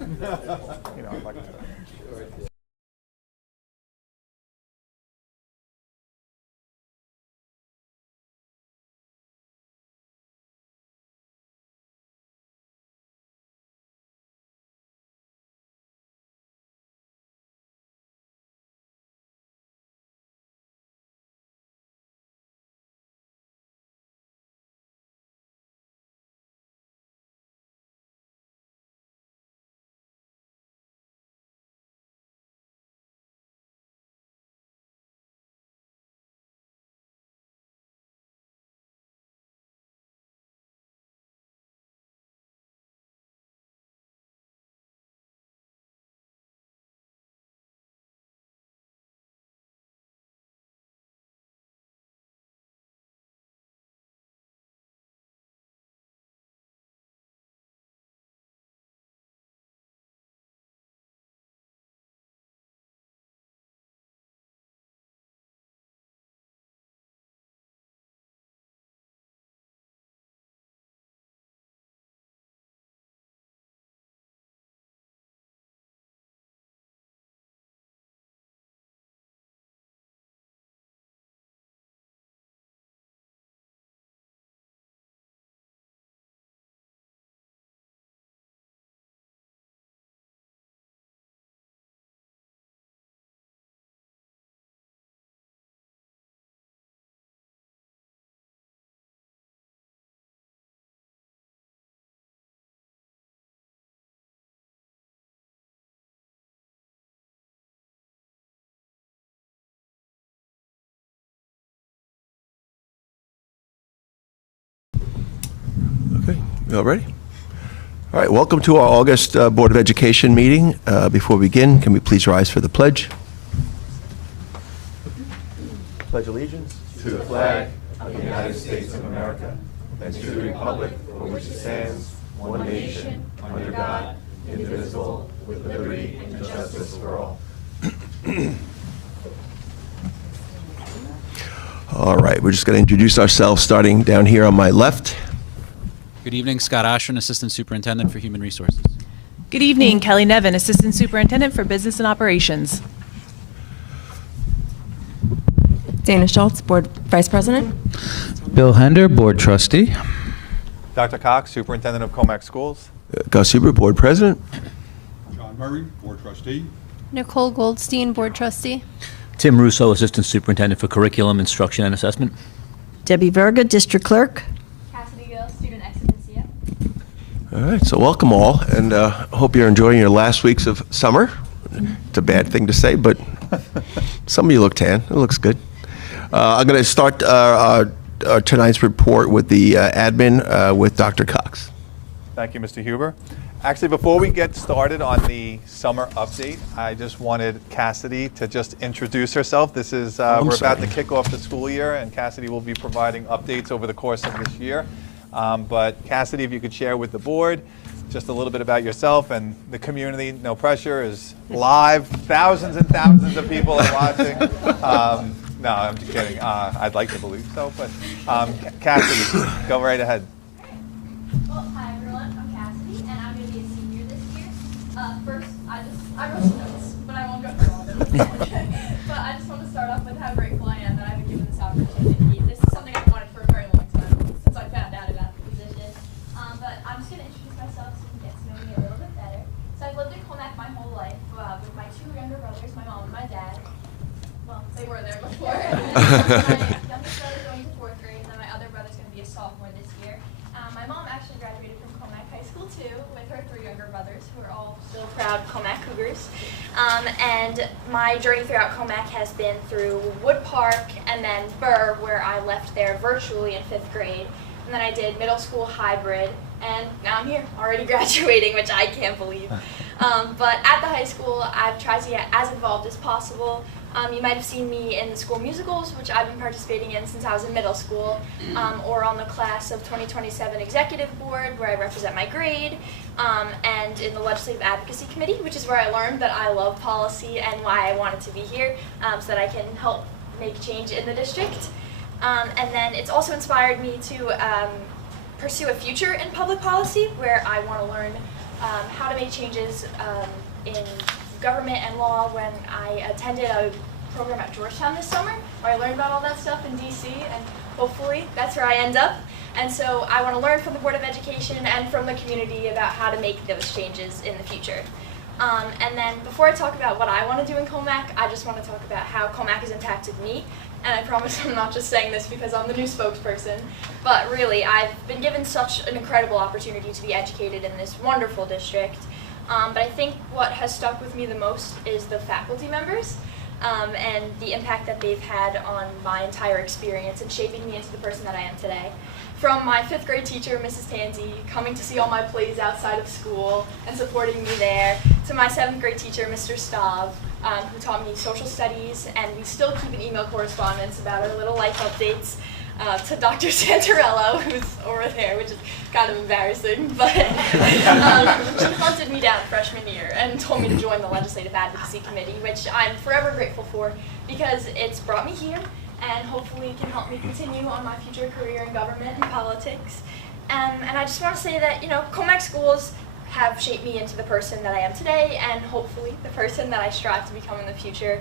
You know, I'd like to. Okay, you all ready? All right, welcome to our August Board of Education meeting. Before we begin, can we please rise for the pledge? Pledge allegiance To the flag of the United States of America and to the republic for which it stands, one nation, under God, indivisible, with liberty and justice for all. All right, we're just going to introduce ourselves starting down here on my left. Good evening, Scott Oshrin, Assistant Superintendent for Human Resources. Good evening, Kelly Nevin, Assistant Superintendent for Business and Operations. Dana Schultz, Board Vice President. Bill Hender, Board Trustee. Dr. Cox, Superintendent of Commack Schools. Gus Huber, Board President. John Murray, Board Trustee. Nicole Goldstein, Board Trustee. Tim Russo, Assistant Superintendent for Curriculum, Instruction, and Assessment. Debbie Verga, District Clerk. Cassidy Gill, Student Excellencia. All right, so welcome all, and hope you're enjoying your last weeks of summer. It's a bad thing to say, but some of you look tan. It looks good. I'm going to start tonight's report with the admin with Dr. Cox. Thank you, Mr. Huber. Actually, before we get started on the summer update, I just wanted Cassidy to just introduce herself. This is, we're about to kick off the school year, and Cassidy will be providing updates over the course of this year. But Cassidy, if you could share with the board just a little bit about yourself and the community. No pressure is live. Thousands and thousands of people are watching. No, I'm just kidding. I'd like to believe so, but Cassidy, go right ahead. Well, hi everyone, I'm Cassidy, and I'm going to be a senior this year. First, I wrote some notes, but I won't go through all of them. But I just want to start off with how grateful I am that I've been given this opportunity. This is something I've wanted for a very long time, since I found out about the position. But I'm just going to introduce myself so you can get to know me a little bit better. So I've lived in Commack my whole life with my two younger brothers, my mom and my dad. Well, they were there before. My youngest brother's going to 4th grade, and then my other brother's going to be a sophomore this year. My mom actually graduated from Commack High School too, with her 3 younger brothers, who are all still proud Commack Cougars. And my journey throughout Commack has been through Wood Park and then Burr, where I left there virtually in 5th grade. And then I did middle school hybrid, and now I'm here, already graduating, which I can't believe. But at the high school, I've tried to get as involved as possible. You might have seen me in the school musicals, which I've been participating in since I was in middle school, or on the Class of 2027 Executive Board, where I represent my grade, and in the Legislative Advocacy Committee, which is where I learned that I love policy and why I wanted to be here, so that I can help make change in the district. And then it's also inspired me to pursue a future in public policy, where I want to learn how to make changes in government and law when I attended a program at Georgetown this summer, where I learned about all that stuff in DC, and hopefully that's where I end up. And so I want to learn from the Board of Education and from the community about how to make those changes in the future. And then before I talk about what I want to do in Commack, I just want to talk about how Commack has impacted me. And I promise I'm not just saying this because I'm the new spokesperson, but really I've been given such an incredible opportunity to be educated in this wonderful district. But I think what has stuck with me the most is the faculty members and the impact that they've had on my entire experience and shaping me into the person that I am today. From my 5th grade teacher, Mrs. Tansey, coming to see all my plays outside of school and supporting me there, to my 7th grade teacher, Mr. Stav, who taught me social studies, and we still keep an email correspondence about our little life updates, to Dr. Santarello, who's over there, which is kind of embarrassing, but she hunted me down freshman year and told me to join the Legislative Advocacy Committee, which I'm forever grateful for because it's brought me here and hopefully can help me continue on my future career in government and politics. And I just want to say that, Commack schools have shaped me into the person that I am today and hopefully the person that I strive to become in the future.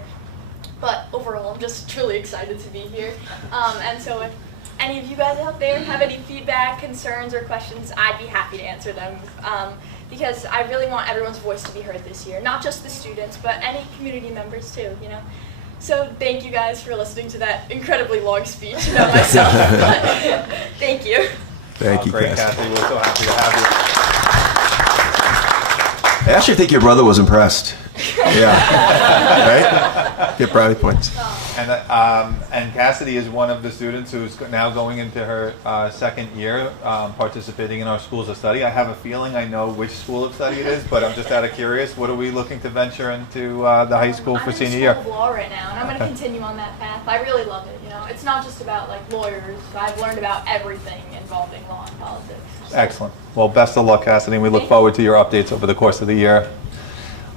But overall, I'm just truly excited to be here. And so if any of you guys out there have any feedback, concerns, or questions, I'd be happy to answer them. Because I really want everyone's voice to be heard this year. Not just the students, but any community members too, So thank you guys for listening to that incredibly long speech about myself. Thank you. Thank you, Great, Cassie. Kathy. We're so happy to have you. I actually think your brother was impressed. Yeah. Right? Get brownie points. And Cassidy is one of the students who's now going into her 2nd year participating in our schools of study. I have a feeling I know which school of study it is, but I'm just out of curious. What are we looking to venture into the high school for senior year? I'm in the School of Law right now, and I'm going to continue on that path. I really love it. It's not just about lawyers. I've learned about everything involving law and politics. So. Excellent. Well, best of luck, Cassidy. We look forward to your updates over the course of the year.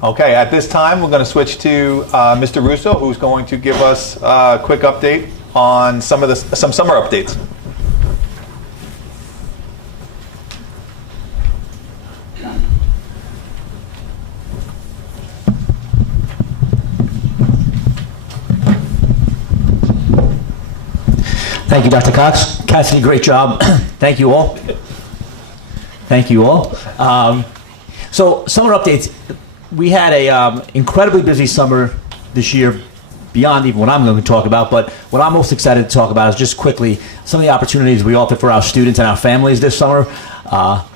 Okay, at this time, we're going to switch to Mr. Russo, who's going to give us a quick update on some summer updates. Thank you, Dr. Cox. Cassidy, great job. Thank you all. Thank you all. So summer updates. We had a incredibly busy summer this year, beyond even what I'm going to talk about. But what I'm most excited to talk about is just quickly some of the opportunities we offer for our students and our families this summer.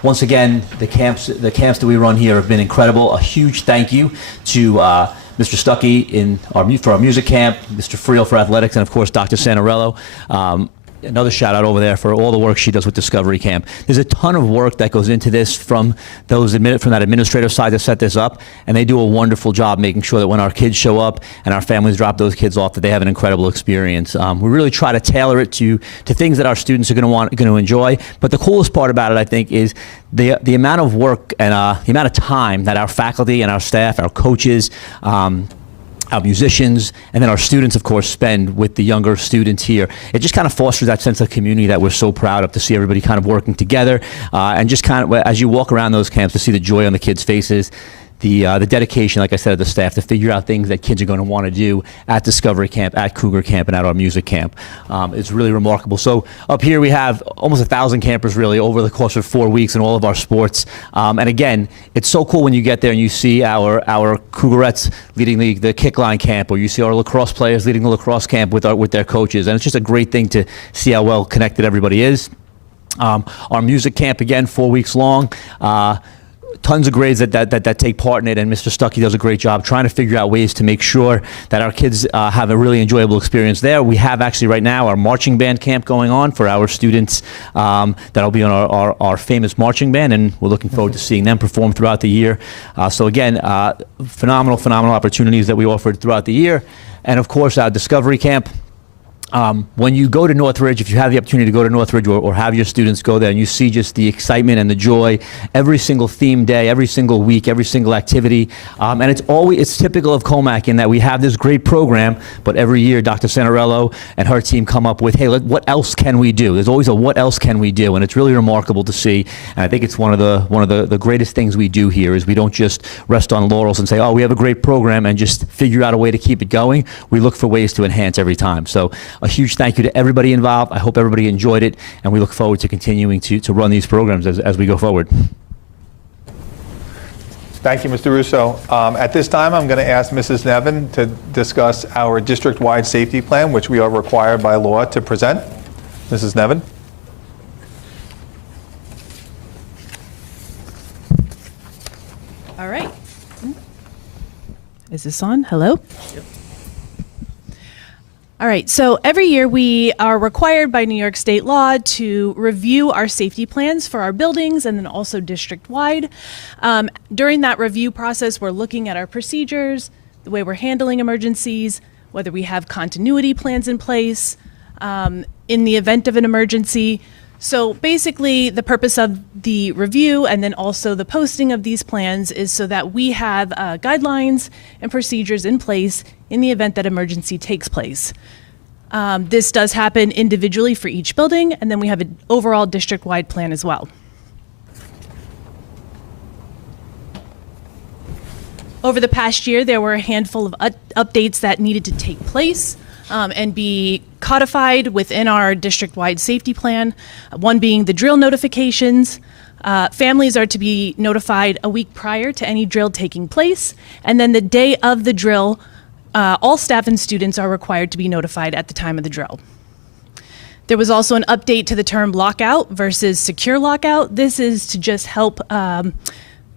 Once again, the camps that we run here have been incredible. A huge thank you to Mr. Stuckey for our music camp, Mr. Friel for athletics, and of course Dr. Santarello. Another shout out over there for all the work she does with Discovery Camp. There's a ton of work that goes into this from that administrative side to set this up, and they do a wonderful job making sure that when our kids show up and our families drop those kids off, that they have an incredible experience. We really try to tailor it to things that our students are going to enjoy. But the coolest part about it, I think, is the amount of work and the amount of time that our faculty and our staff, our coaches, our musicians, and then our students, of course, spend with the younger students here. It just kind of fosters that sense of community that we're so proud of, to see everybody kind of working together, and just kind of, as you walk around those camps, to see the joy on the kids' faces, the dedication, like I said, of the staff to figure out things that kids are going to want to do at Discovery Camp, at Cougar Camp, and at our music camp. It's really remarkable. So up here we have almost 1,000 campers really over the course of 4 weeks in all of our sports. And again, it's so cool when you get there and you see our Cougarettes leading the kick line camp, or you see our lacrosse players leading the lacrosse camp with their coaches. And it's just a great thing to see how well connected everybody is. Our music camp, again, 4 weeks long. Tons of grades that take part in it, and Mr. Stuckey does a great job trying to figure out ways to make sure that our kids have a really enjoyable experience there. We have actually right now our marching band camp going on for our students that'll be on our famous marching band, and we're looking forward to seeing them perform throughout the year. So again, phenomenal opportunities that we offered throughout the year. And of course, our Discovery Camp. When you go to Northridge, if you have the opportunity to go to Northridge or have your students go there and you see just the excitement and the joy every single theme day, every single week, every single activity, and it's typical of Commack in that we have this great program, but every year Dr. Santarello and her team come up with, hey, what else can we do? There's always a what else can we do, and it's really remarkable to see. And I think it's one of the greatest things we do here is we don't just rest on laurels and say, oh, we have a great program and just figure out a way to keep it going. We look for ways to enhance every time. So a huge thank you to everybody involved. I hope everybody enjoyed it, and we look forward to continuing to run these programs as we go forward. Thank you, Mr. Russo. At this time, I'm going to ask Mrs. Nevin to discuss our district-wide safety plan, which we are required by law to present. Mrs. Nevin. All right. Is this on? Hello? Yep. All right, so every year we are required by New York State law to review our safety plans for our buildings and then also district-wide. During that review process, we're looking at our procedures, the way we're handling emergencies, whether we have continuity plans in place in the event of an emergency. So basically, the purpose of the review and then also the posting of these plans is so that we have guidelines and procedures in place in the event that emergency takes place. This does happen individually for each building, and then we have an overall district-wide plan as well. Over the past year, there were a handful of updates that needed to take place and be codified within our district-wide safety plan, one being the drill notifications. Families are to be notified a week prior to any drill taking place, and then the day of the drill, all staff and students are required to be notified at the time of the drill. There was also an update to the term lockout versus secure lockout. This is to just help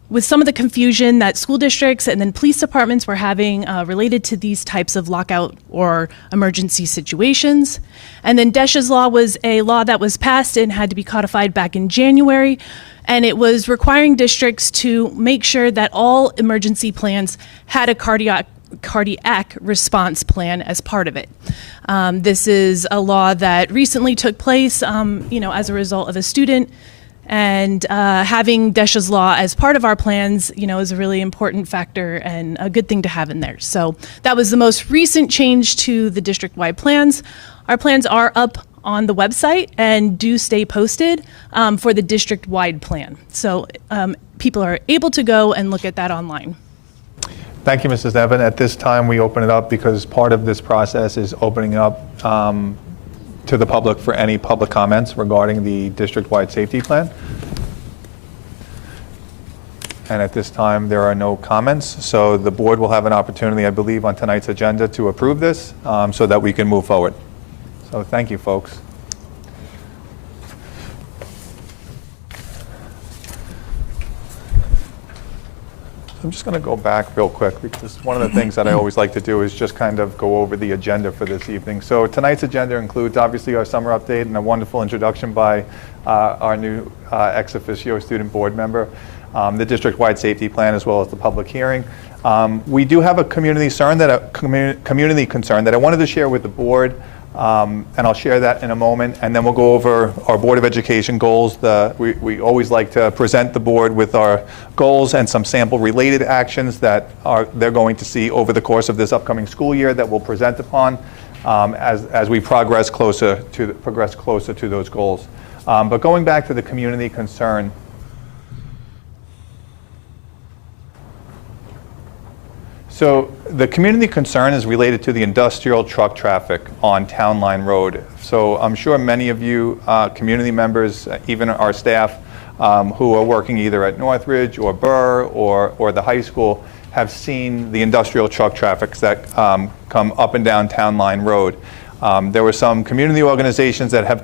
with some of the confusion that school districts and then police departments were having related to these types of lockout or emergency situations. And then DESH's law was a law that was passed and had to be codified back in January. And it was requiring districts to make sure that all emergency plans had a cardiac response plan as part of it. This is a law that recently took place, as a result of a student, and having DESH's law as part of our plans, is a really important factor and a good thing to have in there. So that was the most recent change to the district-wide plans. Our plans are up on the website and do stay posted for the district-wide plan. So people are able to go and look at that online. Thank you, Mrs. Nevin. At this time, we open it up because part of this process is opening up to the public for any public comments regarding the district-wide safety plan. And at this time, there are no comments. So the board will have an opportunity, I believe, on tonight's agenda to approve this so that we can move forward. So thank you, folks. I'm just going to go back real quick because one of the things that I always like to do is just kind of go over the agenda for this evening. So tonight's agenda includes obviously our summer update and a wonderful introduction by our new ex officio student board member, the district-wide safety plan, as well as the public hearing. We do have a community concern that I wanted to share with the board. And I'll share that in a moment, and then we'll go over our Board of Education goals. We always like to present the board with our goals and some sample-related actions that they're going to see over the course of this upcoming school year that we'll present upon as we progress closer to those goals. But going back to the community concern, so the community concern is related to the industrial truck traffic on Town Line Road. So I'm sure many of you community members, even our staff who are working either at Northridge or Burr or the high school have seen the industrial truck traffic that come up and down Town Line Road. There were some community organizations that have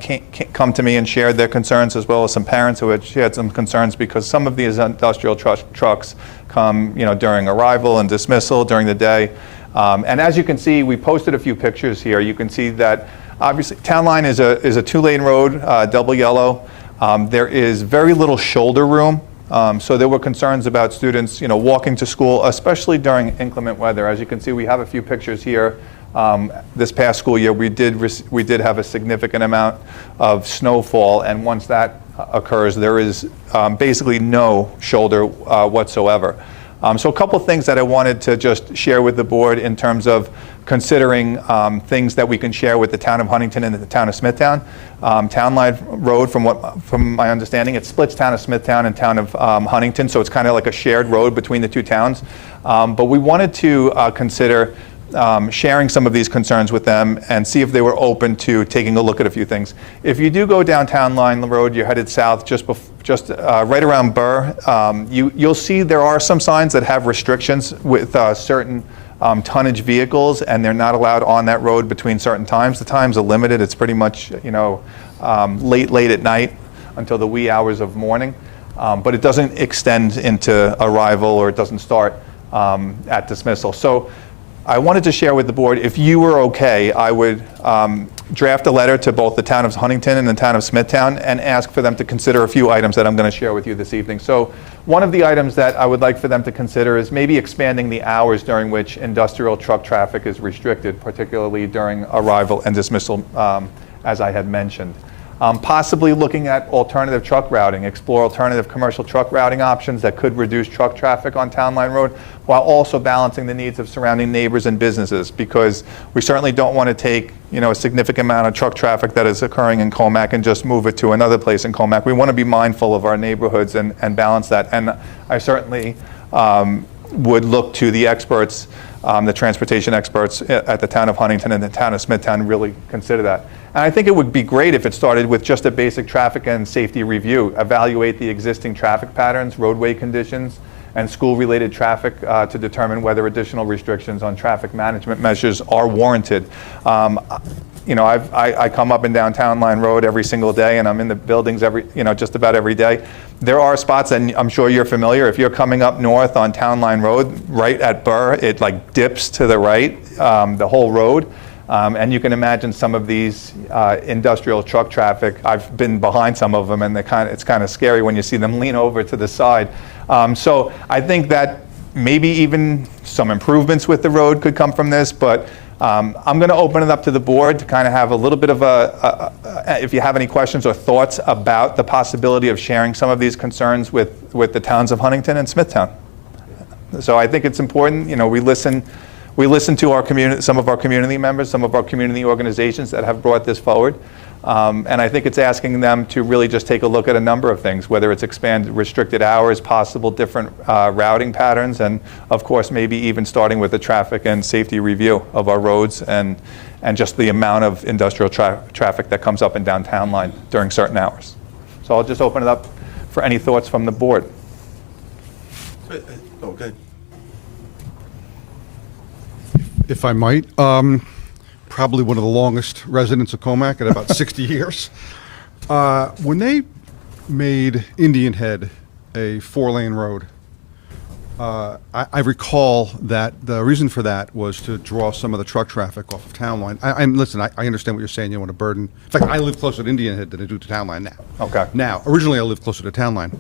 come to me and shared their concerns, as well as some parents who had shared some concerns because some of these industrial trucks come, during arrival and dismissal during the day. And as you can see, we posted a few pictures here. You can see that obviously Town Line is a two-lane road, double yellow. There is very little shoulder room. So there were concerns about students, walking to school, especially during inclement weather. As you can see, we have a few pictures here This past school year, we did have a significant amount of snowfall, and once that occurs, there is basically no shoulder whatsoever. So a couple things that I wanted to just share with the board in terms of considering things that we can share with the town of Huntington and the town of Smithtown. Town Line Road, from my understanding, it splits town of Smithtown and town of Huntington, so it's kind of like a shared road between the two towns. But we wanted to consider sharing some of these concerns with them and see if they were open to taking a look at a few things. If you do go down Town Line Road, you're headed south just right around Burr, you'll see there are some signs that have restrictions with certain tonnage vehicles, and they're not allowed on that road between certain times. The times are limited. It's pretty much late at night until the wee hours of morning, but it doesn't extend into arrival, or it doesn't start at dismissal. So I wanted to share with the board, if you were okay, I would draft a letter to both the town of Huntington and the town of Smithtown and ask for them to consider a few items that I'm going to share with you this evening. So one of the items that I would like for them to consider is maybe expanding the hours during which industrial truck traffic is restricted, particularly during arrival and dismissal, as I had mentioned. Possibly looking at alternative truck routing, explore alternative commercial truck routing options that could reduce truck traffic on Town Line Road, while also balancing the needs of surrounding neighbors and businesses, because we certainly don't want to take a significant amount of truck traffic that is occurring in Commack and just move it to another place in Commack. We want to be mindful of our neighborhoods and balance that. And I certainly would look to the experts, the transportation experts at the town of Huntington and the town of Smithtown, really consider that. And I think it would be great if it started with just a basic traffic and safety review, evaluate the existing traffic patterns, roadway conditions, and school-related traffic to determine whether additional restrictions on traffic management measures are warranted. I come up and down Town Line Road every single day, and I'm in the buildings just about every day. There are spots, and I'm sure you're familiar, if you're coming up north on Town Line Road, right at Burr, it like dips to the right, the whole road. And you can imagine some of these industrial truck traffic. I've been behind some of them, and it's kind of scary when you see them lean over to the side. So I think that maybe even some improvements with the road could come from this, but I'm going to open it up to the board to kind of have a little bit of if you have any questions or thoughts about the possibility of sharing some of these concerns with the towns of Huntington and Smithtown. So I think it's important, we listen to our community, some of our community members, some of our community organizations that have brought this forward. And I think it's asking them to really just take a look at a number of things, whether it's expanded restricted hours, possible different routing patterns, and of course maybe even starting with a traffic and safety review of our roads and just the amount of industrial traffic that comes up and down Town Line during certain hours. So I'll just open it up for any thoughts from the board. Oh, good. If I might, probably one of the longest residents of Commack at about 60 years. When they made Indian Head a 4-lane road, I recall that the reason for that was to draw some of the truck traffic off of Town Line. Listen, I understand what you're saying. You want to burden. In fact, I live closer to Indian Head than I do to Town Line now. Okay. Now, originally I lived closer to Town Line.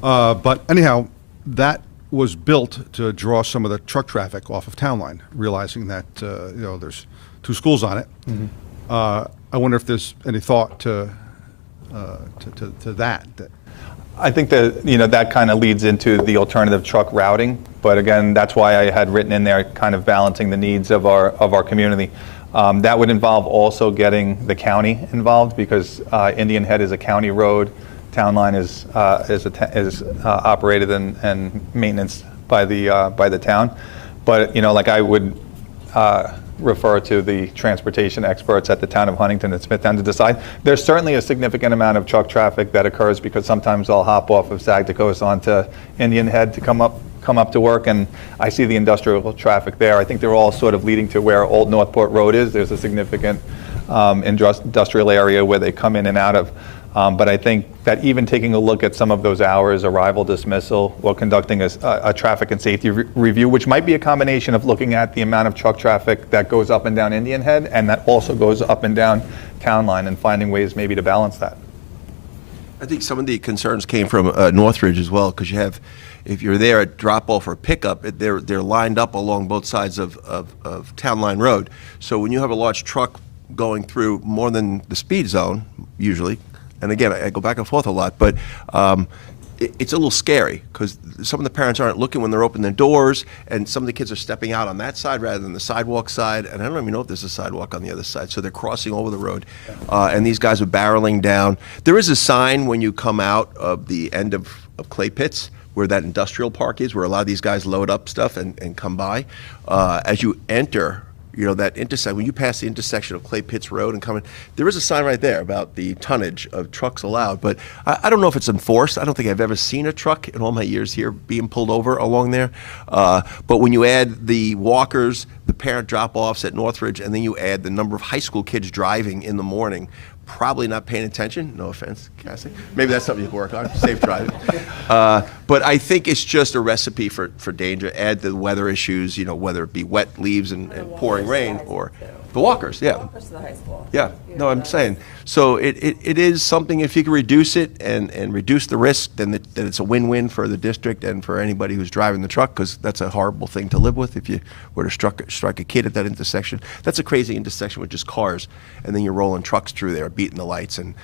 But anyhow, that was built to draw some of the truck traffic off of Town Line, realizing that there's 2 schools on it. Mm-hmm. I wonder if there's any thought to that. I think that that kind of leads into the alternative truck routing, but again, that's why I had written in there kind of balancing the needs of our community. That would involve also getting the county involved, because Indian Head is a county road. Town Line is operated and maintenance by the town, but I would refer to the transportation experts at the town of Huntington and Smithtown to decide. There's certainly a significant amount of truck traffic that occurs, because sometimes I'll hop off of Sagticos onto Indian Head to come up to work, and I see the industrial traffic there. I think they're all sort of leading to where Old Northport Road is. There's a significant industrial area where they come in and out of. But I think that even taking a look at some of those hours, arrival, dismissal, or conducting a traffic and safety review, which might be a combination of looking at the amount of truck traffic that goes up and down Indian Head and that also goes up and down Town Line, and finding ways maybe to balance that. I think some of the concerns came from Northridge as well, because you have if you're there at drop-off or pickup, they're lined up along both sides of Town Line Road. So when you have a large truck going through more than the speed zone, usually, and again, I go back and forth a lot, but it's a little scary because some of the parents aren't looking when they're opening their doors, and some of the kids are stepping out on that side rather than the sidewalk side, and I don't even know if there's a sidewalk on the other side, so they're crossing over the road, and these guys are barreling down. There is a sign when you come out of the end of Clay Pits where that industrial park is, where a lot of these guys load up stuff and come by. As you enter, you know, that intersection, when you pass the intersection of Clay Pits Road and come in, there is a sign right there about the tonnage of trucks allowed, but I don't know if it's enforced. I don't think I've ever seen a truck in all my years here being pulled over along there. But when you add the walkers, the parent drop-offs at Northridge, and then you add the number of high school kids driving in the morning, probably not paying attention. No offense, Cassie. Maybe that's something you can work on, safe driving. But I think it's just a recipe for danger. Add the weather issues, you know, whether it be wet leaves and pouring rain, or the walkers, yeah. Walkers to the high school. Yeah, no, I'm saying. So it is something, if you can reduce it and reduce the risk, then it's a win-win for the district and for anybody who's driving the truck, because that's a horrible thing to live with if you were to strike a kid at that intersection. That's a crazy intersection with just cars, and then you're rolling trucks through there, beating the lights and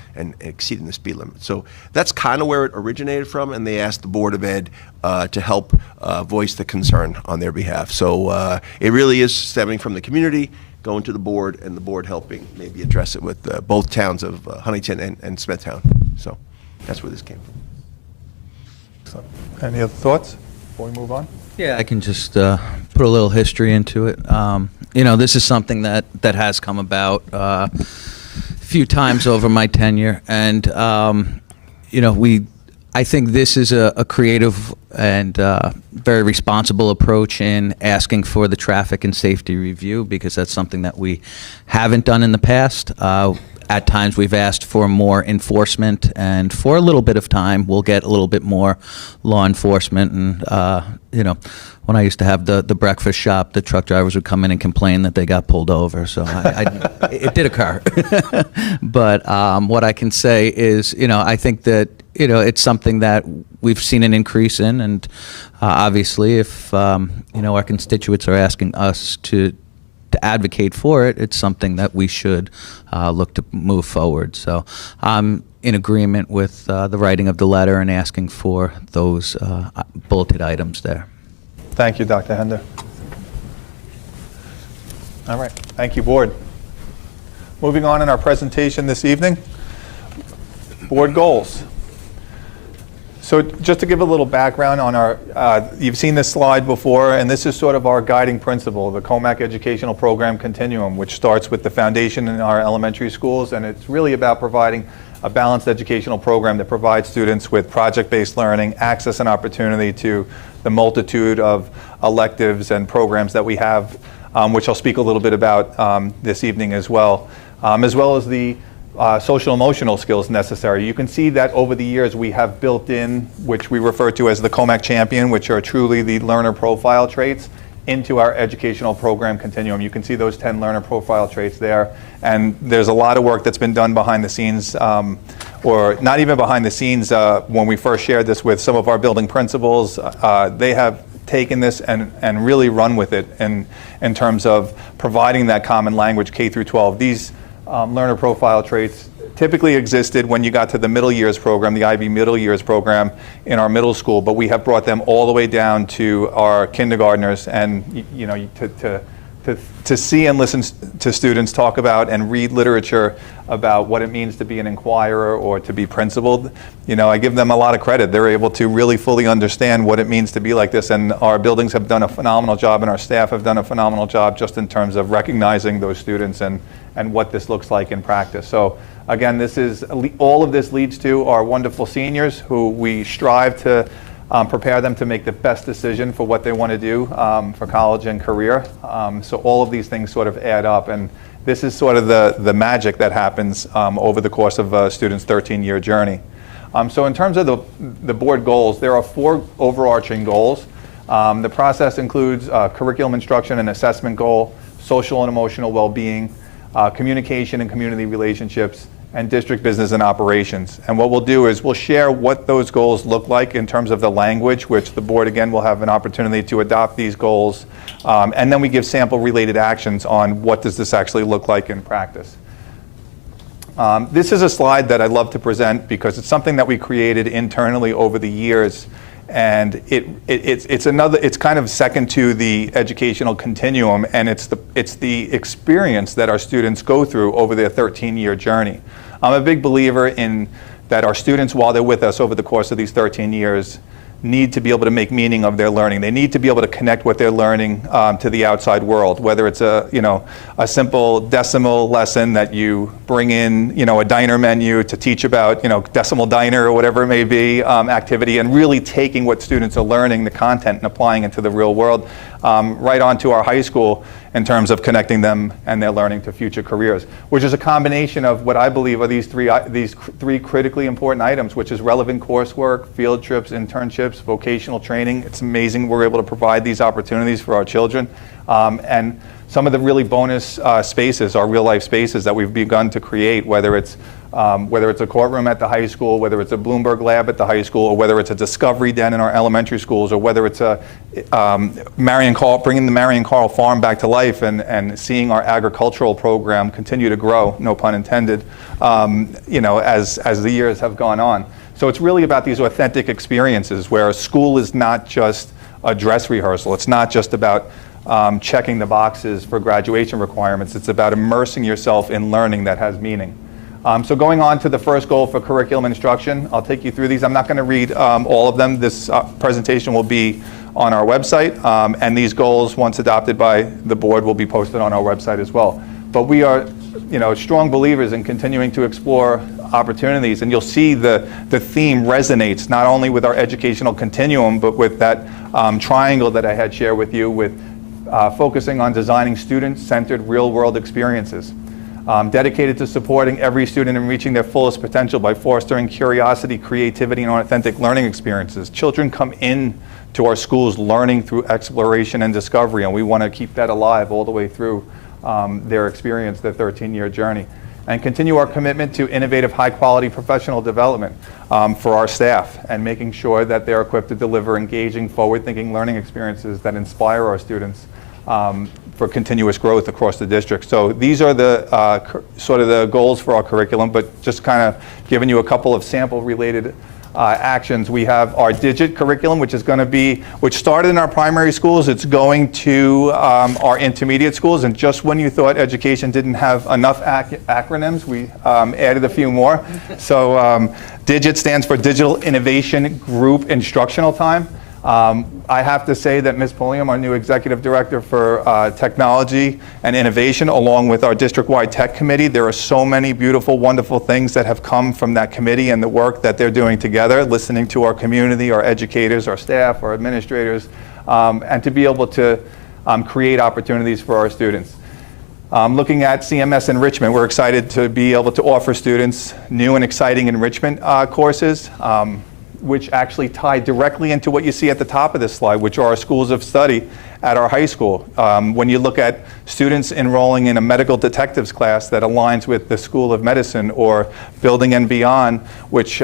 exceeding the speed limit. So that's kind of where it originated from, and they asked the Board of Ed to help voice the concern on their behalf. So it really is stemming from the community, going to the board, and the board helping maybe address it with both towns of Huntington and Smithtown. So that's where this came from. So, any other thoughts before we move on? Yeah, I can just put a little history into it. You know, this is something that has come about a few times over my tenure, and you know, I think this is a creative and very responsible approach in asking for the traffic and safety review, because that's something that we haven't done in the past. At times we've asked for more enforcement, and for a little bit of time we'll get a little bit more law enforcement. And you know, when I used to have the breakfast shop, the truck drivers would come in and complain that they got pulled over. So it did occur. But what I can say is, you know, I think that, you know, it's something that we've seen an increase in, and obviously if you know, our constituents are asking us to advocate for it, it's something that we should look to move forward. So I'm in agreement with the writing of the letter and asking for those bulleted items there. Thank you, Dr. Hender. All right, thank you, Board. Moving on in our presentation this evening, Board goals. So just to give a little background on our, you've seen this slide before, and this is sort of our guiding principle, the Commack Educational Program Continuum, which starts with the foundation in our elementary schools, and it's really about providing a balanced educational program that provides students with project-based learning, access and opportunity to the multitude of electives and programs that we have, which I'll speak a little bit about this evening as well as the social emotional skills necessary. You can see that over the years we have built in, which we refer to as the Commack Champion, which are truly the learner profile traits, into our educational program continuum. You can see those 10 learner profile traits there, and there's a lot of work that's been done behind the scenes, or not even behind the scenes. When we first shared this with some of our building principals, they have taken this and really run with it in terms of providing that common language K through 12. These learner profile traits typically existed when you got to the middle years program, the IB middle years program in our middle school, but we have brought them all the way down to our kindergartners, and you know, to see and listen to students talk about and read literature about what it means to be an inquirer or to be principled. You know, I give them a lot of credit. They're able to really fully understand what it means to be like this, and our buildings have done a phenomenal job, and our staff have done a phenomenal job just in terms of recognizing those students and what this looks like in practice. So again, this is all of this leads to our wonderful seniors, who we strive to prepare them to make the best decision for what they want to do for college and career. So all of these things sort of add up, and this is sort of the magic that happens over the course of a student's 13-year journey. So in terms of the board goals, there are 4 overarching goals. The process includes curriculum instruction and assessment goal, social and emotional well-being, communication and community relationships, and district business and operations. And what we'll do is we'll share what those goals look like in terms of the language, which the board, again, will have an opportunity to adopt these goals. And then we give sample-related actions on what does this actually look like in practice. This is a slide that I love to present because it's something that we created internally over the years. And it's kind of second to the educational continuum, and it's the experience that our students go through over their 13-year journey. I'm a big believer in that our students, while they're with us over the course of these 13 years, need to be able to make meaning of their learning. They need to be able to connect what they're learning to the outside world, whether it's a simple decimal lesson that you bring in, a diner menu to teach about, decimal diner or whatever it may be, activity, and really taking what students are learning, the content, and applying it to the real world, right onto our high school in terms of connecting them and their learning to future careers, which is a combination of what I believe are these three critically important items, which is relevant coursework, field trips, internships, vocational training. It's amazing we're able to provide these opportunities for our children. And some of the really bonus spaces are real life spaces that we've begun to create, whether it's a courtroom at the high school, whether it's a Bloomberg lab at the high school, or whether it's a discovery den in our elementary schools, or whether it's a bringing the Marion Carl Farm back to life and seeing our agricultural program continue to grow, no pun intended, as the years have gone on. So it's really about these authentic experiences where school is not just a dress rehearsal. It's not just about checking the boxes for graduation requirements. It's about immersing yourself in learning that has meaning. So going on to the first goal for curriculum instruction, I'll take you through these. I'm not going to read all of them. This presentation will be on our website, and these goals, once adopted by the board, will be posted on our website as well. But we are, strong believers in continuing to explore opportunities, and you'll see the theme resonates not only with our educational continuum, but with that triangle that I had shared with you with focusing on designing student-centered real-world experiences. Dedicated to supporting every student in reaching their fullest potential by fostering curiosity, creativity, and authentic learning experiences. Children come in to our schools learning through exploration and discovery, and we want to keep that alive all the way through their experience, their 13-year journey. And continue our commitment to innovative, high-quality professional development for our staff, and making sure that they're equipped to deliver engaging, forward-thinking learning experiences that inspire our students for continuous growth across the district. So these are the sort of the goals for our curriculum, but just kind of giving you a couple of sample-related actions. We have our Digit curriculum, which started in our primary schools. It's going to our intermediate schools, and just when you thought education didn't have enough acronyms, we added a few more. So Digit stands for Digital Innovation Group Instructional Time. I have to say that Ms. Pulliam, our new Executive Director for Technology and Innovation, along with our district-wide tech committee, there are so many beautiful, wonderful things that have come from that committee and the work that they're doing together, listening to our community, our educators, our staff, our administrators, and to be able to create opportunities for our students. Looking at CMS enrichment, we're excited to be able to offer students new and exciting enrichment courses, which actually tie directly into what you see at the top of this slide, which are our schools of study at our high school. When you look at students enrolling in a medical detectives class that aligns with the School of Medicine, or Building and Beyond, which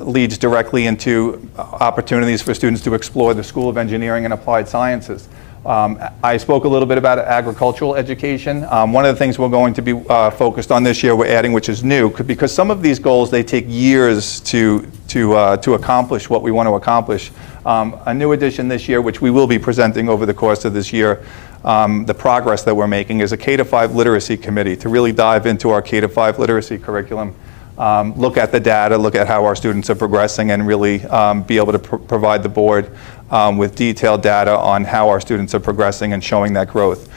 leads directly into opportunities for students to explore the School of Engineering and Applied Sciences. I spoke a little bit about agricultural education. One of the things we're going to be focused on this year, we're adding, which is new, because some of these goals, they take years to accomplish what we want to accomplish. A new addition this year, which we will be presenting over the course of this year, the progress that we're making, is a K-5 literacy committee to really dive into our K-5 literacy curriculum, look at the data, look at how our students are progressing, and really be able to provide the board with detailed data on how our students are progressing and showing that growth.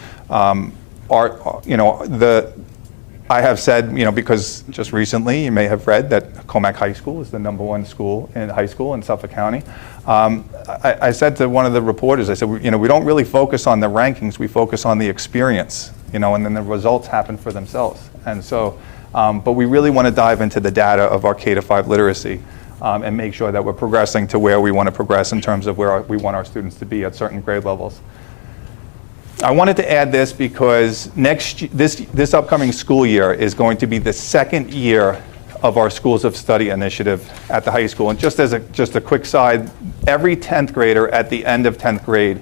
I have said, because just recently you may have read that Commack High School is the #1 high school in Suffolk County. I said to one of the reporters, I said, we don't really focus on the rankings, we focus on the experience, and then the results happen for themselves. And so, but we really want to dive into the data of our K-5 literacy and make sure that we're progressing to where we want to progress in terms of where we want our students to be at certain grade levels. I wanted to add this because this upcoming school year is going to be the second year of our Schools of Study initiative at the high school. And just as a quick side, every 10th grader at the end of 10th grade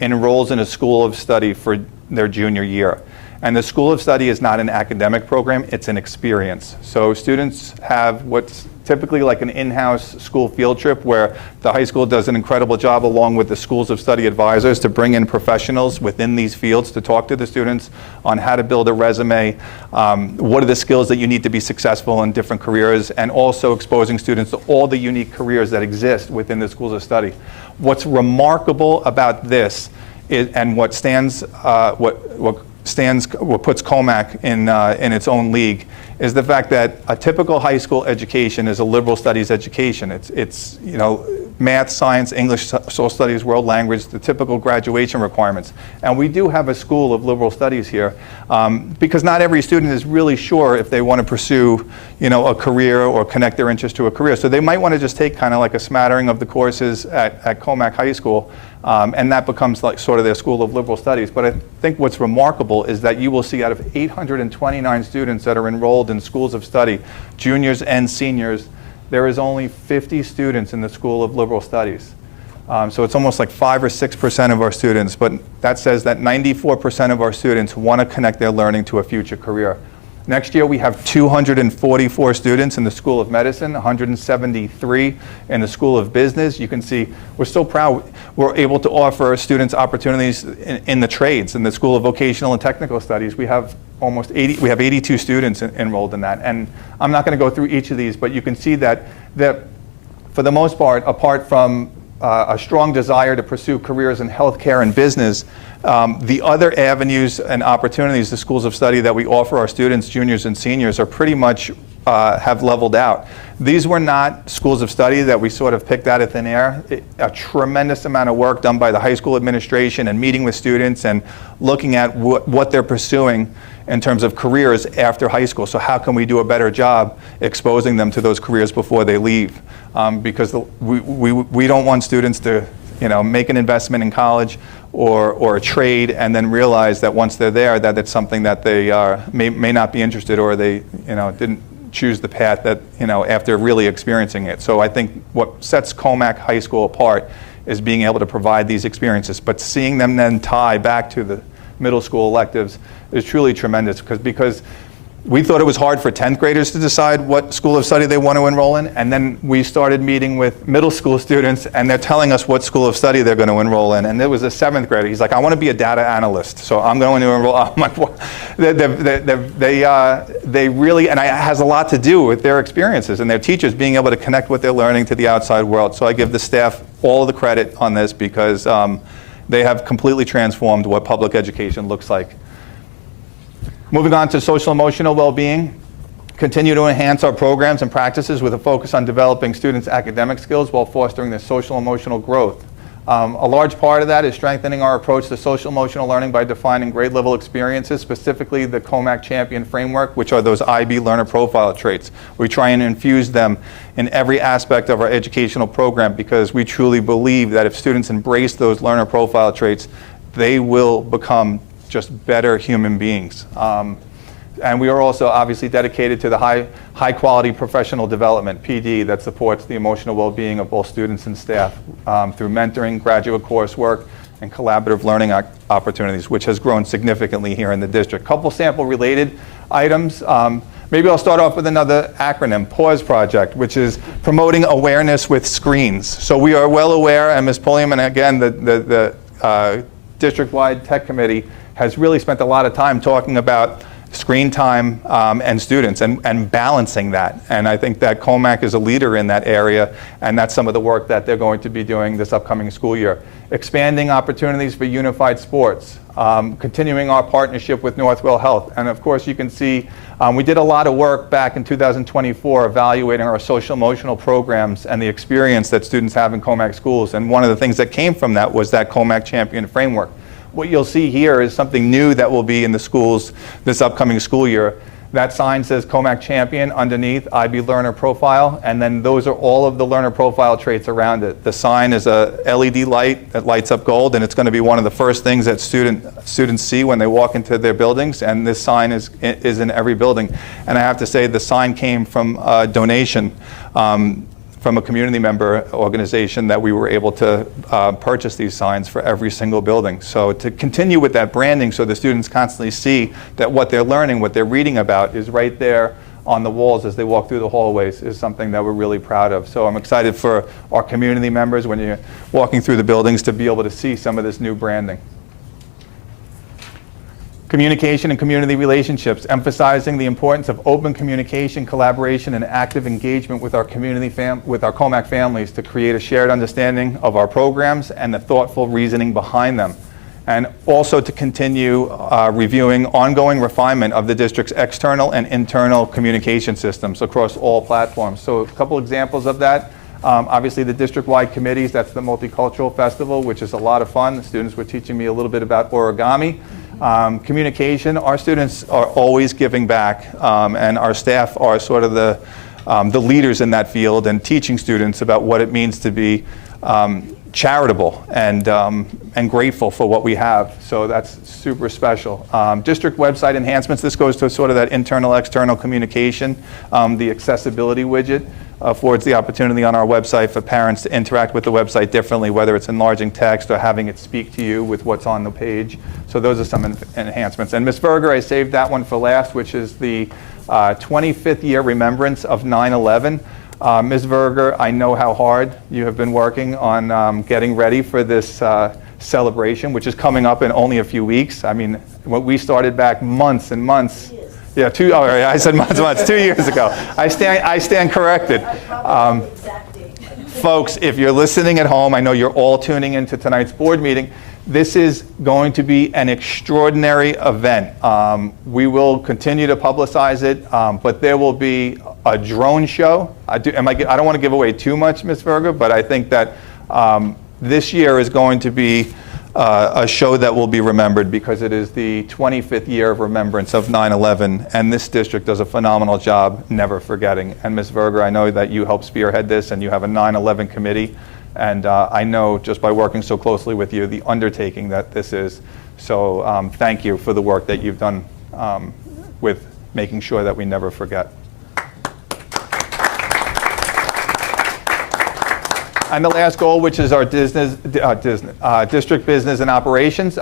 enrolls in a School of Study for their junior year. And the School of Study is not an academic program, it's an experience. So students have what's typically like an in-house school field trip where the high school does an incredible job along with the Schools of Study advisors to bring in professionals within these fields to talk to the students on how to build a resume, what are the skills that you need to be successful in different careers, and also exposing students to all the unique careers that exist within the Schools of Study. What's remarkable about this is, and what puts Commack in its own league, is the fact that a typical high school education is a liberal studies education. It's you know, math, science, English, social studies, world language, the typical graduation requirements. And we do have a school of liberal studies here because not every student is really sure if they want to pursue, you know, a career or connect their interest to a career. So they might want to just take kind of like a smattering of the courses at Commack High School, and that becomes like sort of their school of liberal studies. But I think what's remarkable is that you will see out of 829 students that are enrolled in schools of study, juniors and seniors, there is only 50 students in the School of Liberal Studies. So it's almost like 5 or 6% of our students, but that says that 94% of our students want to connect their learning to a future career. Next year we have 244 students in the School of Medicine, 173 in the School of Business. You can see we're so proud we're able to offer students opportunities in the trades. In the School of Vocational and Technical Studies, we have almost 82 students enrolled in that. And I'm not going to go through each of these, but you can see that for the most part, apart from a strong desire to pursue careers in healthcare and business, the other avenues and opportunities, the schools of study that we offer our students, juniors and seniors, are pretty much have leveled out. These were not schools of study that we sort of picked out of thin air. A tremendous amount of work done by the high school administration and meeting with students and looking at what they're pursuing in terms of careers after high school. So how can we do a better job exposing them to those careers before they leave? Because we don't want students to, you know, make an investment in college or a trade and then realize that once they're there that it's something that they may not be interested, or they, you know, didn't choose the path that, you know, after really experiencing it. So I think what sets Commack High School apart is being able to provide these experiences, but seeing them then tie back to the middle school electives is truly tremendous, because we thought it was hard for 10th graders to decide what school of study they want to enroll in, and then we started meeting with middle school students and they're telling us what school of study they're going to enroll in. And there was a 7th grader, he's like, I want to be a data analyst, so I'm going to enroll. I'm like, what? They really, and it has a lot to do with their experiences and their teachers being able to connect what they're learning to the outside world. So I give the staff all of the credit on this, because they have completely transformed what public education looks like. Moving on to social emotional well-being, continue to enhance our programs and practices with a focus on developing students' academic skills while fostering their social emotional growth. A large part of that is strengthening our approach to social emotional learning by defining grade level experiences, specifically the Commack Champion Framework, which are those IB learner profile traits. We try and infuse them in every aspect of our educational program, because we truly believe that if students embrace those learner profile traits, they will become just better human beings. And we are also obviously dedicated to the high quality professional development, PD, that supports the emotional well-being of both students and staff through mentoring, graduate coursework, and collaborative learning opportunities, which has grown significantly here in the district. Couple sample related items. Maybe I'll start off with another acronym, PAUSE Project, which is promoting awareness with screens. So we are well aware, and Ms. Pulliam, and again, the district-wide tech committee has really spent a lot of time talking about screen time and students and balancing that. And I think that Commack is a leader in that area, and that's some of the work that they're going to be doing this upcoming school year. Expanding opportunities for unified sports, continuing our partnership with Northwell Health. And of course you can see we did a lot of work back in 2024 evaluating our social emotional programs and the experience that students have in Commack schools. And one of the things that came from that was that Commack Champion Framework. What you'll see here is something new that will be in the schools this upcoming school year. That sign says Commack Champion underneath, IB Learner Profile, and then those are all of the learner profile traits around it. The sign is a LED light that lights up gold, and it's going to be one of the first things that students see when they walk into their buildings, and this sign is in every building. And I have to say, the sign came from a donation from a community member organization that we were able to purchase these signs for every single building. So to continue with that branding so the students constantly see that what they're learning, what they're reading about is right there on the walls as they walk through the hallways is something that we're really proud of. So I'm excited for our community members when you're walking through the buildings to be able to see some of this new branding. Communication and community relationships, emphasizing the importance of open communication, collaboration, and active engagement with our with our Commack families to create a shared understanding of our programs and the thoughtful reasoning behind them. And also to continue reviewing ongoing refinement of the district's external and internal communication systems across all platforms. So a couple examples of that. Obviously the district-wide committees, that's the Multicultural Festival, which is a lot of fun. The students were teaching me a little bit about origami. Communication, our students are always giving back, and our staff are sort of the leaders in that field and teaching students about what it means to be charitable and grateful for what we have. So that's super special. District website enhancements, this goes to sort of that internal-external communication. The accessibility widget affords the opportunity on our website for parents to interact with the website differently, whether it's enlarging text or having it speak to you with what's on the page. So those are some enhancements. And Ms. Berger, I saved that one for last, which is the 25th year remembrance of 9/11. Ms. Berger, I know how hard you have been working on getting ready for this celebration, which is coming up in only a few weeks. I mean, when we started back months and months. Yeah, I said months, 2 years ago. I stand corrected. Folks, if you're listening at home, I know you're all tuning into tonight's board meeting. This is going to be an extraordinary event. We will continue to publicize it, but there will be a drone show. I don't want to give away too much, Ms. Berger, but I think that this year is going to be a show that will be remembered because it is the 25th year of remembrance of 9/11, and this district does a phenomenal job never forgetting. And Ms. Berger, I know that you help spearhead this, and you have a 9/11 committee, and I know just by working so closely with you the undertaking that this is. So thank you for the work that you've done with making sure that we never forget. And the last goal, which is our district business and operations.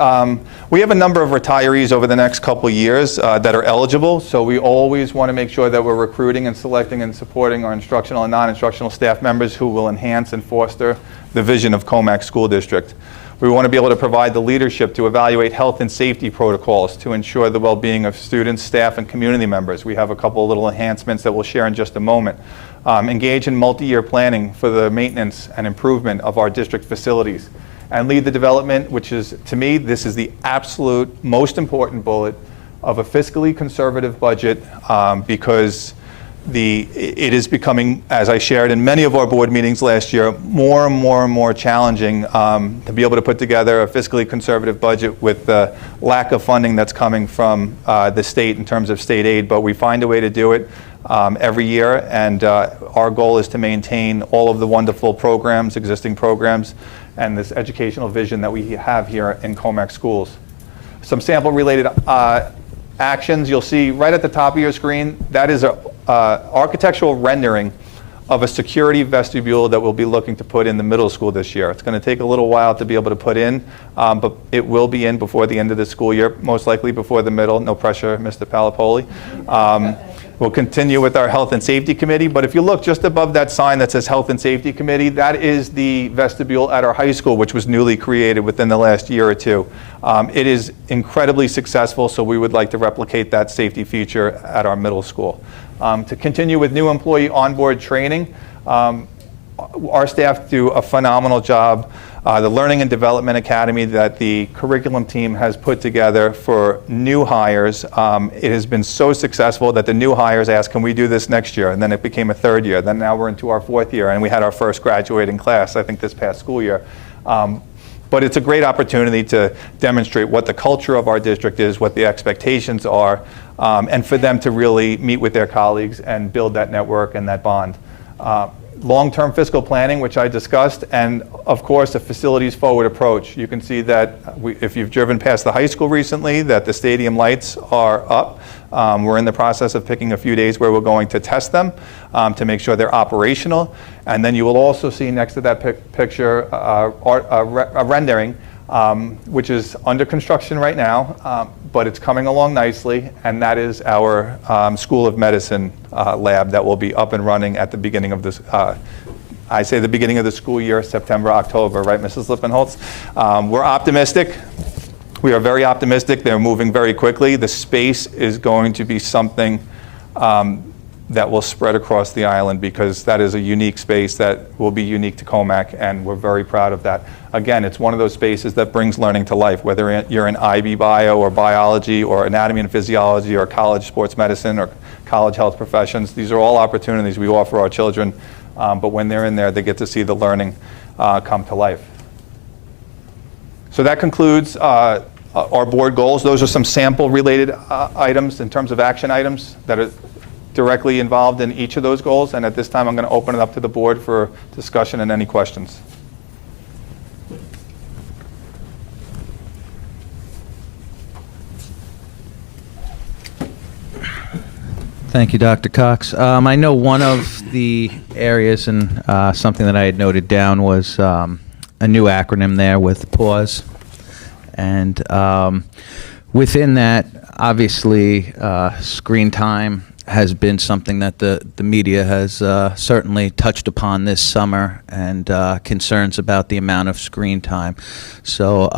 We have a number of retirees over the next couple years that are eligible, so we always want to make sure that we're recruiting and selecting and supporting our instructional and non-instructional staff members who will enhance and foster the vision of Commack School District. We want to be able to provide the leadership to evaluate health and safety protocols to ensure the well-being of students, staff, and community members. We have a couple of little enhancements that we'll share in just a moment. Engage in multi-year planning for the maintenance and improvement of our district facilities. And lead the development, which is, to me, this is the absolute most important bullet of a fiscally conservative budget because it is becoming, as I shared in many of our board meetings last year, more and more challenging to be able to put together a fiscally conservative budget with the lack of funding that's coming from the state in terms of state aid. But we find a way to do it every year, and our goal is to maintain all of the wonderful programs, existing programs, and this educational vision that we have here in Commack Schools. Some sample-related actions you'll see right at the top of your screen. That is an architectural rendering of a security vestibule that we'll be looking to put in the middle school this year. It's going to take a little while to be able to put in, but it will be in before the end of the school year, most likely before the middle. No pressure, Mr. Palapoli. We'll continue with our Health and Safety Committee, but if you look just above that sign that says Health and Safety Committee, that is the vestibule at our high school, which was newly created within the last year or two. It is incredibly successful, so we would like to replicate that safety feature at our middle school. To continue with new employee onboard training, our staff do a phenomenal job. The Learning and Development Academy that the curriculum team has put together for new hires, it has been so successful that the new hires asked, can we do this next year? And then it became a third year. Then now we're into our fourth year, and we had our first graduating class, I think, this past school year. But it's a great opportunity to demonstrate what the culture of our district is, what the expectations are, and for them to really meet with their colleagues and build that network and that bond. Long-term fiscal planning, which I discussed, and of course a facilities forward approach. You can see that if you've driven past the high school recently, that the stadium lights are up. We're in the process of picking a few days where we're going to test them to make sure they're operational. And then you will also see next to that picture a rendering, which is under construction right now, but it's coming along nicely, and that is our School of Medicine lab that will be up and running at the beginning of this, I say the beginning of the school year, September, October, right, Mrs. Lippenholtz? We're optimistic. We are very optimistic. They're moving very quickly. The space is going to be something that will spread across the island, because that is a unique space that will be unique to Commack, and we're very proud of that. Again, it's one of those spaces that brings learning to life, whether you're in IB bio or biology or anatomy and physiology or college sports medicine or college health professions. These are all opportunities we offer our children, but when they're in there, they get to see the learning come to life. So that concludes our board goals. Those are some sample related items in terms of action items that are directly involved in each of those goals, and at this time I'm going to open it up to the board for discussion and any questions. Thank you, Dr. Cox. I know one of the areas and something that I had noted down was a new acronym there with PAUSE. And within that, obviously, screen time has been something that the media has certainly touched upon this summer, and concerns about the amount of screen time. So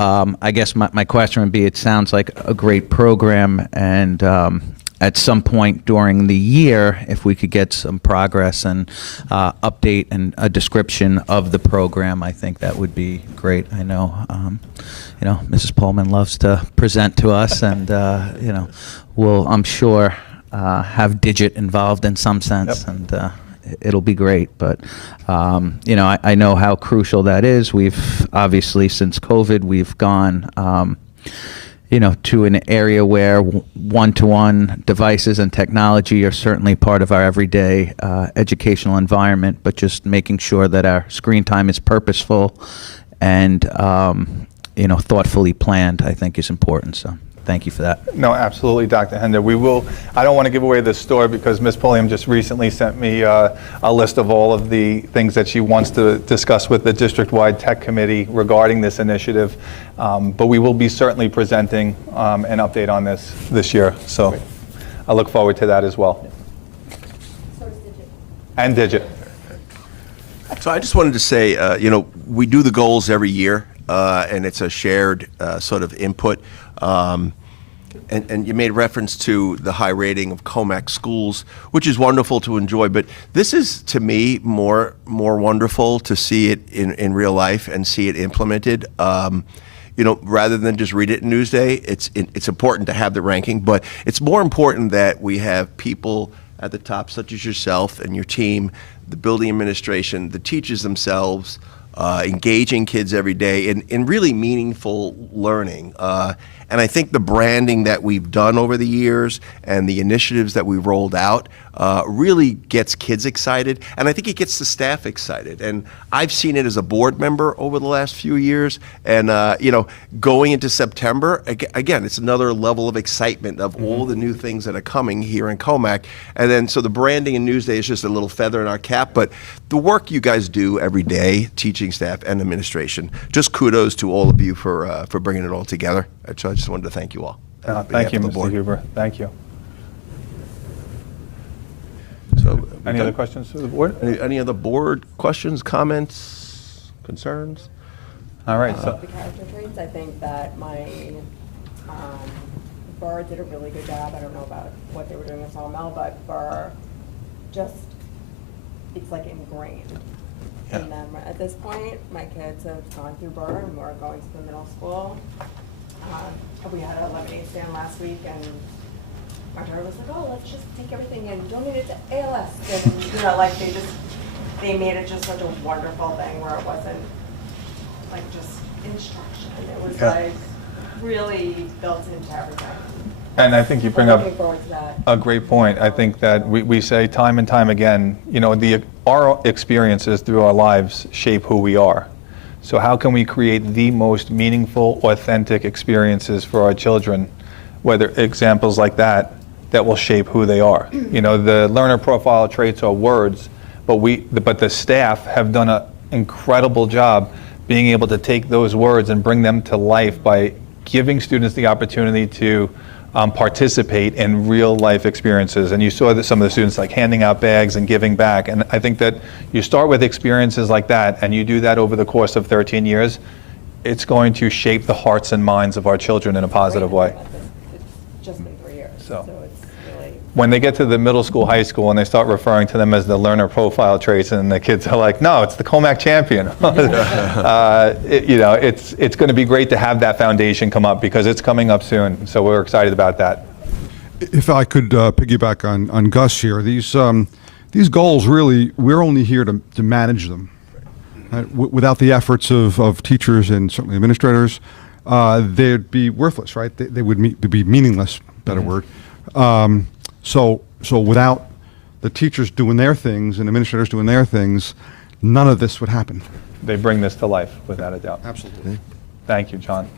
I guess my question would be, it sounds like a great program, and at some point during the year, if we could get some progress and update and a description of the program, I think that would be great. I know, Mrs. Pullman loves to present to us, and we'll, I'm sure, have Digit involved in some sense, and it'll be great. But I know how crucial that is. We've obviously, since COVID, we've gone to an area where one-to-one devices and technology are certainly part of our everyday educational environment, but just making sure that our screen time is purposeful and thoughtfully planned, I think, is important. So thank you for that. No, absolutely, Dr. Hender. We will. I don't want to give away the story, because Ms. Pulliam just recently sent me a list of all of the things that she wants to discuss with the district-wide tech committee regarding this initiative. But we will be certainly presenting an update on this year. So I look forward to that as well. So is Digit. And Digit. So I just wanted to say, we do the goals every year, and it's a shared sort of input. And you made reference to the high rating of Commack schools, which is wonderful to enjoy. But this is, to me, more wonderful to see it in real life and see it implemented. Rather than just read it in Newsday, it's important to have the ranking, but it's more important that we have people at the top, such as yourself and your team, the building administration, the teachers themselves, engaging kids every day in really meaningful learning. And I think the branding that we've done over the years and the initiatives that we rolled out really gets kids excited, and I think it gets the staff excited. And I've seen it as a board member over the last few years, and going into September, again, it's another level of excitement of all the new things that are coming here in Commack. And then so the branding in Newsday is just a little feather in our cap, but the work you guys do every day, teaching staff and administration, just kudos to all of you for bringing it all together. So I just wanted to thank you all. Thank you, Mr. Huber. Thank you. So, Any other questions for the board? Any other board questions, comments, concerns? All right. So, The character traits, I think that my Burr did a really good job. I don't know about what they were doing in Sawmill, but Burr it's like ingrained in them. At this point, my kids have gone through Burr and we're going to the middle school. We had a lemonade stand last week, and my daughter was like, "Oh, let's just take everything and donate it to ALS." And they made it just such a wonderful thing where it wasn't like just instruction. It was Yeah. like really built into everything. And I think you bring I'm up looking forward to that. a great point. I think that we say time and time again, our experiences through our lives shape who we are. So how can we create the most meaningful, authentic experiences for our children, whether examples like that will shape who they are. The learner profile traits are words, but the staff have done an incredible job being able to take those words and bring them to life by giving students the opportunity to participate in real life experiences. And you saw that some of the students like handing out bags and giving back. And I think that you start with experiences like that and you do that over the course of 13 years, it's going to shape the hearts and minds of our children in a positive way. It's just been 3 years, So. so it's really. When they get to the middle school, high school, and they start referring to them as the learner profile traits, and the kids are like, no, it's the Commack champion. It's going to be great to have that foundation come up because it's coming up soon. So we're excited about that. If I could piggyback on Gus here, these goals really, we're only here to manage them. Right? Without the efforts of teachers and certainly administrators, they'd be worthless, right? They would be meaningless, better word. So without the teachers doing their things and administrators doing their things, none of this would happen. They bring this to life, without a doubt. Absolutely. Thank you, John.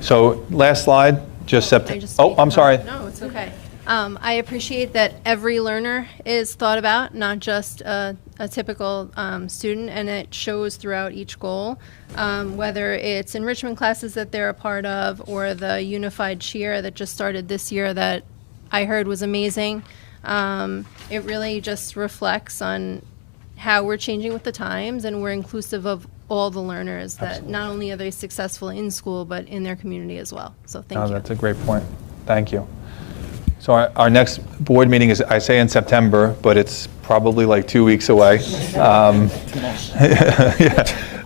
So last slide, just September. Oh, I'm sorry. No, it's okay. I appreciate that every learner is thought about, not just a typical student, and it shows throughout each goal, whether it's enrichment classes that they're a part of or the unified cheer that just started this year that I heard was amazing. It really just reflects on how we're changing with the times, and we're inclusive of all the learners, that not only are they successful in school, but in their community as well. So thank you. That's a great point. Thank you. So our next board meeting is, I say in September, but it's probably like 2 weeks away. Yeah,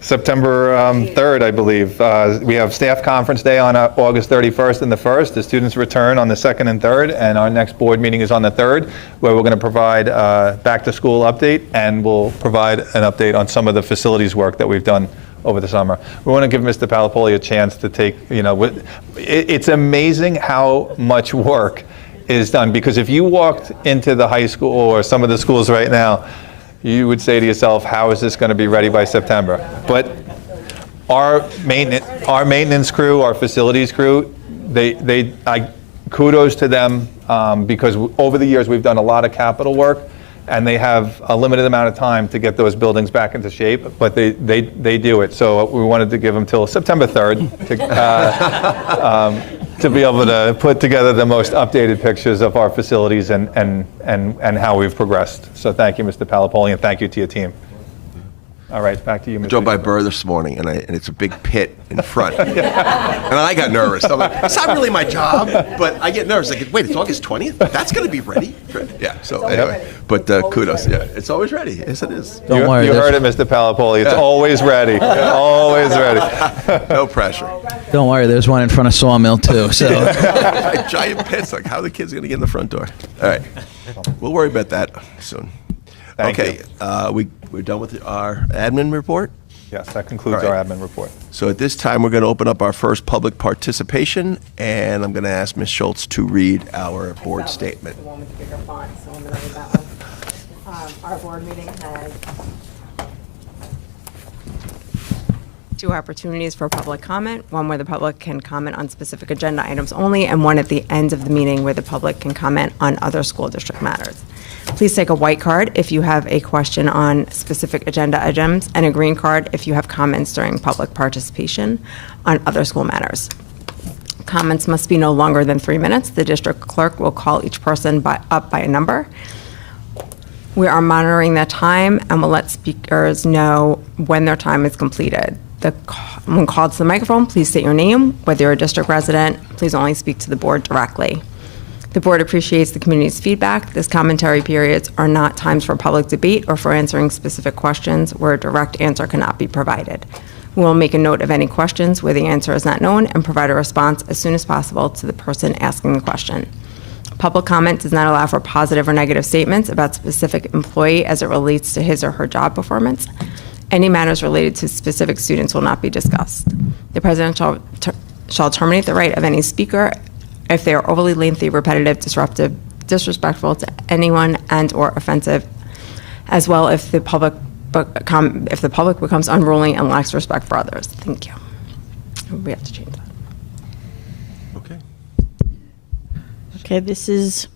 September 3rd, I believe. We have staff conference day on August 31st and the 1st. The students return on the 2nd and 3rd, and our next board meeting is on the 3rd, where we're going to provide back to school update, and we'll provide an update on some of the facilities work that we've done over the summer. We want to give Mr. Palapoli a chance to take, it's amazing how much work is done, because if you walked into the high school or some of the schools right now, you would say to yourself, how is this going to be ready by September? But our maintenance crew, our facilities crew, kudos to them, because over the years we've done a lot of capital work, and they have a limited amount of time to get those buildings back into shape, but they do it. So we wanted to give them till September 3rd to be able to put together the most updated pictures of our facilities and how we've progressed. So thank you, Mr. Palapoli, and thank you to your team. All right, back to you, Mr. I drove by Burr this morning, and it's a big pit in front. And I got nervous. I'm like, it's not really my job, but I get nervous. Like, wait, it's August 20th? That's going to be ready? Yeah, so anyway. But kudos. Yeah, it's always ready. Yes, it is. Don't worry. You heard it, Mr. Palapoli. It's always ready. Always ready. No pressure. Don't worry, there's one in front of Sawmill too. So Giant pits. Like, how are the kids going to get in the front door? All right. We'll worry about that soon. Thank Okay, we're done with our admin report. Yes, that concludes All our right. admin report. So at this time, we're going to open up our first public participation, and I'm going to ask Ms. Schultz to read our board statement. The one with the bigger font, so I'm going to read that one. Our board meeting has 2 opportunities for public comment, one where the public can comment on specific agenda items only, and one at the end of the meeting where the public can comment on other school district matters. Please take a white card if you have a question on specific agenda items, and a green card if you have comments during public participation on other school matters. Comments must be no longer than 3 minutes. The district clerk will call each person up by a number. We are monitoring that time and will let speakers know when their time is completed. When called to the microphone, please state your name. Whether you're a district resident, please only speak to the board directly. The board appreciates the community's feedback. These commentary periods are not times for public debate or for answering specific questions where a direct answer cannot be provided. We will make a note of any questions where the answer is not known and provide a response as soon as possible to the person asking the question. Public comment does not allow for positive or negative statements about specific employee as it relates to his or her job performance. Any matters related to specific students will not be discussed. The president shall terminate the right of any speaker if they are overly lengthy, repetitive, disruptive, disrespectful to anyone, and/or offensive, as well if the public becomes unruly and lacks respect for others. Thank you. We have to change that. Okay. Okay, this is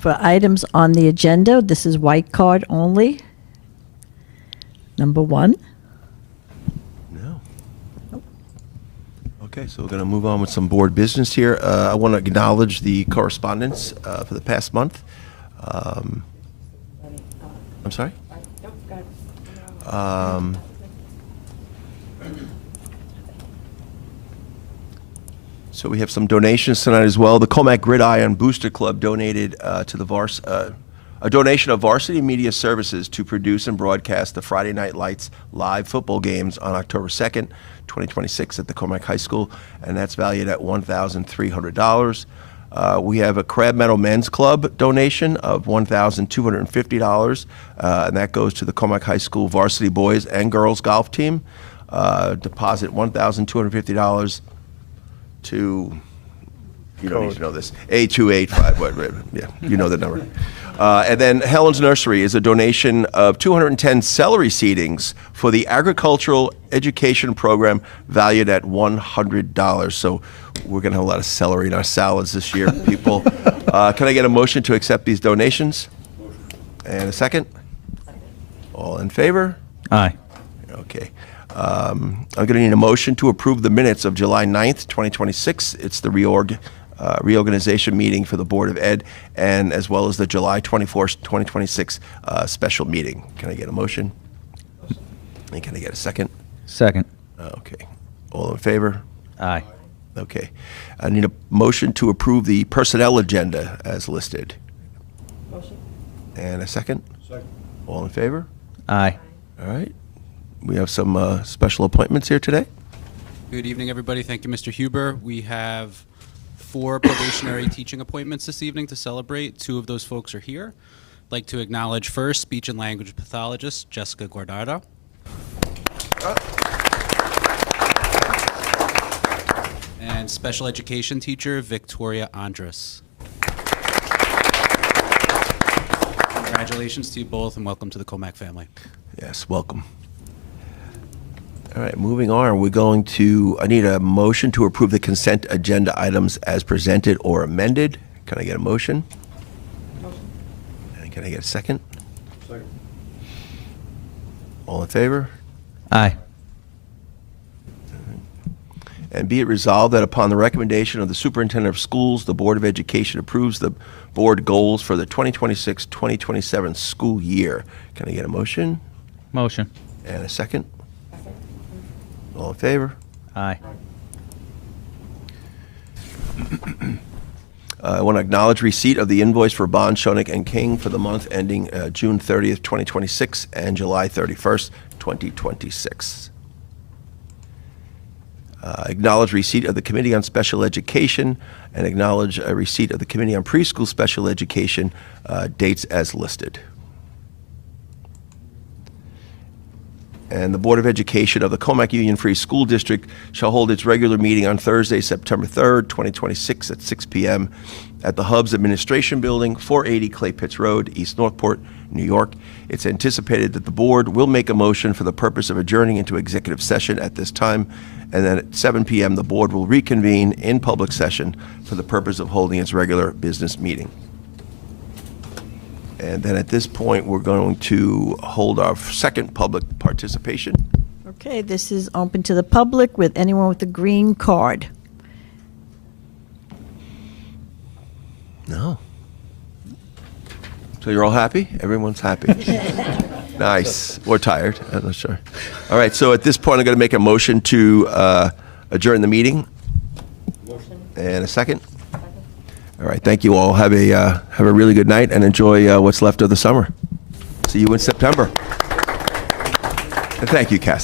for items on the agenda. This is white card only. Number 1. No. Okay, so we're going to move on with some board business here. I want to acknowledge the correspondence for the past month. I'm sorry? Nope, go ahead. So we have some donations tonight as well. The Commack Gridiron Booster Club donated to the a donation of Varsity Media Services to produce and broadcast the Friday Night Lights live football games on October 2nd, 2026 at the Commack High School, and that's valued at $1,300. We have a Crab Meadow Men's Club donation of $1,250, and that goes to the Commack High School varsity boys and girls golf team. Deposit $1,250 to, you don't need to know this, 8285, yeah, you know the number. And then Helen's Nursery is a donation of 210 celery seedings for the agricultural education program valued at $100. So we're going to have a lot of celery in our salads this year, people. Can I get a motion to accept these donations? And a second? All in favor? Aye. Okay. I'm going to need a motion to approve the minutes of July 9th, 2026. It's the reorganization meeting for the Board of Ed, and as well as the July 24th, 2026 special meeting. Can I get a motion? And can I get a second? Second. Okay. All in favor? Aye. Okay. I need a motion to approve the personnel agenda as listed. Motion. And a second? Second. All in favor? Aye. All right. We have some special appointments here today. Good evening, everybody. Thank you, Mr. Huber. We have 4 probationary teaching appointments this evening to celebrate. 2 of those folks are here. I'd like to acknowledge first speech and language pathologist Jessica Guardado. And special education teacher Victoria Andres. Congratulations to you both and welcome to the Commack family. Yes, welcome. All right, moving on, I need a motion to approve the consent agenda items as presented or amended. Can I get a motion? Motion. And can I get a second? Second. All in favor? Aye. And be it resolved that upon the recommendation of the Superintendent of Schools, the Board of Education approves the board goals for the 2026-2027 school year. Can I get a motion? Motion. And a second? All in favor? Aye. I want to acknowledge receipt of the invoice for Bond, Schoenig, and King for the month ending June 30th, 2026 and July 31st, 2026. Acknowledge receipt of the Committee on Special Education and acknowledge a receipt of the Committee on Preschool Special Education dates as listed. And the Board of Education of the Commack Union Free School District shall hold its regular meeting on Thursday, September 3rd, 2026 at 6 p.m. at the Hubs Administration Building, 480 Clay Pitts Road, East Northport, New York. It's anticipated that the board will make a motion for the purpose of adjourning into executive session at this time, and then at 7 p.m. the board will reconvene in public session for the purpose of holding its regular business meeting. And then at this point, we're going to hold our second public participation. Okay, this is open to the public with anyone with a green card. No. So you're all happy? Everyone's happy. Nice. Or tired. I'm not sure. All right, so at this point, I'm going to make a motion to adjourn the meeting. Motion. And a second? All right, thank you all. Have a really good night and enjoy what's left of the summer. See you in September. And thank you, Cass.